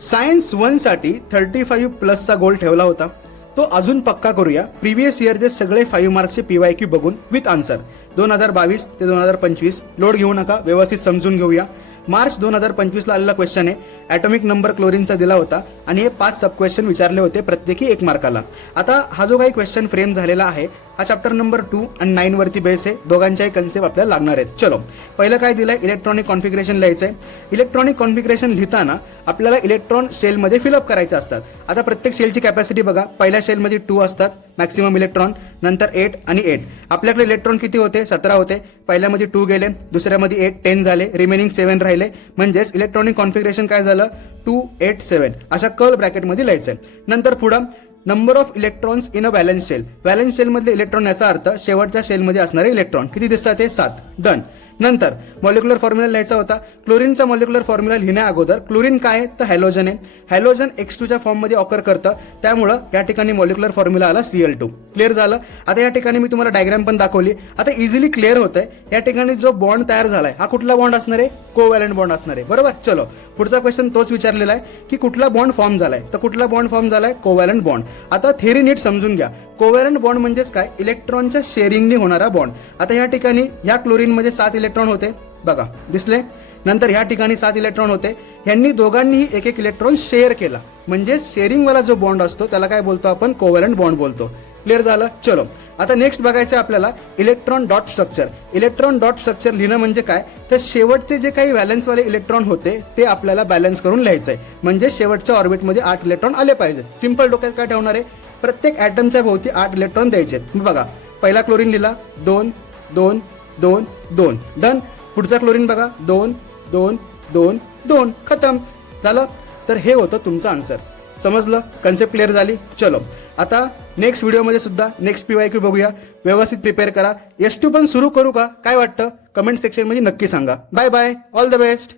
Science 1 साठी 35 प्लसचा गोल ठेवला होता, तो अजून पक्का करूया. प्रिव्हियस इयरचे सगळे 5 मार्क्सचे PYQ बघून विथ आन्सर. 2022 ते 2025 लोड घेऊ नका, व्यवस्थित समजून घेऊया. मार्च 2025 ला आलेला क्वेश्चन आहे. ॲटॉमिक नंबर क्लोरीनचा दिला होता आणि हे 5 सब क्वेश्चन विचारले होते, प्रत्येकी 1 मार्काला. आता हा जो काही क्वेश्चन फ्रेम झालेला आहे हा चॅप्टर नंबर 2 आणि 9 वरती बेस आहे. दोघांच्याही कन्सेप्ट आपल्याला लागणार आहेत. चलो, पहिलं काय दिलंय, इलेक्ट्रॉनिक कॉन्फिगरेशन लिहायचंय. इलेक्ट्रॉनिक कॉन्फिगरेशन लिहिताना आपल्याला इलेक्ट्रॉन शेलमध्ये फिलअप करायचे असतात. आता प्रत्येक शेलची कॅपॅसिटी बघा. पहिल्या शेलमध्ये 2 असतात मॅक्सिमम इलेक्ट्रॉन, नंतर 8 आणि 8. आपल्याकडे इलेक्ट्रॉन किती होते? 17 होते. पहिल्यामध्ये 2 गेले, दुसऱ्यामध्ये 8, 10 झाले, रिमेनिंग 7 राहिले. म्हणजेच इलेक्ट्रॉनिक कॉन्फिगरेशन काय झालं? 2, 8, 7 अशा कर्ल ब्रॅकेटमध्ये लिहायचंय. नंतर पुढं number of electrons in a valence shell. Valence shell मधले इलेक्ट्रॉन याचा अर्थ शेवटच्या शेलमध्ये असणारे इलेक्ट्रॉन किती दिसतात? ते 7. डन. नंतर मॉलिक्युलर फॉर्म्युला लिहायचा होता. क्लोरीनचा मॉलिक्युलर फॉर्म्युला लिहिण्या अगोदर क्लोरीन काय आहे तर हॅलोजन आहे. हॅलोजन X2 च्या फॉर्ममध्ये ऑकर करतं, त्यामुळं या ठिकाणी मॉलिक्युलर फॉर्म्युला आला Cl2. क्लिअर झालं. आता या ठिकाणी मी तुम्हाला डायग्राम पण दाखवली. आता इझिली क्लिअर होतंय या ठिकाणी जो बॉन्ड तयार झालाय हा कुठला बॉन्ड असणार आहे? कोव्हॅलंट बॉन्ड असणार आहे. बरोबर. चलो, पुढचा क्वेश्चन तोच विचारलेला आहे की कुठला बॉन्ड फॉर्म झालाय, तर कुठला बॉन्ड फॉर्म झालाय? Covalent bond. आता थेरी नीट समजून घ्या. कोव्हॅलंट बॉन्ड म्हणजेच काय? इलेक्ट्रॉनच्या शेअरिंगने होणारा बॉन्ड. आता या ठिकाणी या क्लोरीनमध्ये 7 इलेक्ट्रॉन होते बघा, दिसले. नंतर ह्या ठिकाणी 7 इलेक्ट्रॉन होते. ह्यांनी दोघांनीही एक इलेक्ट्रॉन शेअर केला, म्हणजे शेअरिंग वाला जो बॉन्ड असतो त्याला काय बोलतो आपण? कोव्हॅलंट बॉन्ड बोलतो. क्लिअर झालं. चलो, आता नेक्स्ट बघायचं आपल्याला electron dot structure. Electron dot structure लिहिणं म्हणजे काय? तर शेवटचे जे काही व्हॅलन्सवाले इलेक्ट्रॉन होते ते आपल्याला बॅलन्स करून लिहायचंय. म्हणजे शेवटच्या ऑर्बिटमध्ये 8 इलेक्ट्रॉन आले पाहिजेत. सिंपल डोक्यात काय ठेवणार आहे? प्रत्येक ॲटमच्या भोवती 8 इलेक्ट्रॉन द्यायचे. बघा, पहिला क्लोरीन लिहिला 2, 2, 2, 2. डन. पुढचा क्लोरीन बघा 2, 2, 2, 2. खतम झालं. तर हे होतं तुमचं आन्सर. समजलं? कन्सेप्ट क्लिअर झाली. चलो, आता नेक्स्ट व्हिडिओमध्ये सुद्धा नेक्स्ट PYQ बघूया. व्यवस्थित प्रिपेअर करा. S2 पण सुरू करू का? काय वाटतं? कमेंट सेक्शन मध्ये नक्की सांगा. Bye bye. All the best.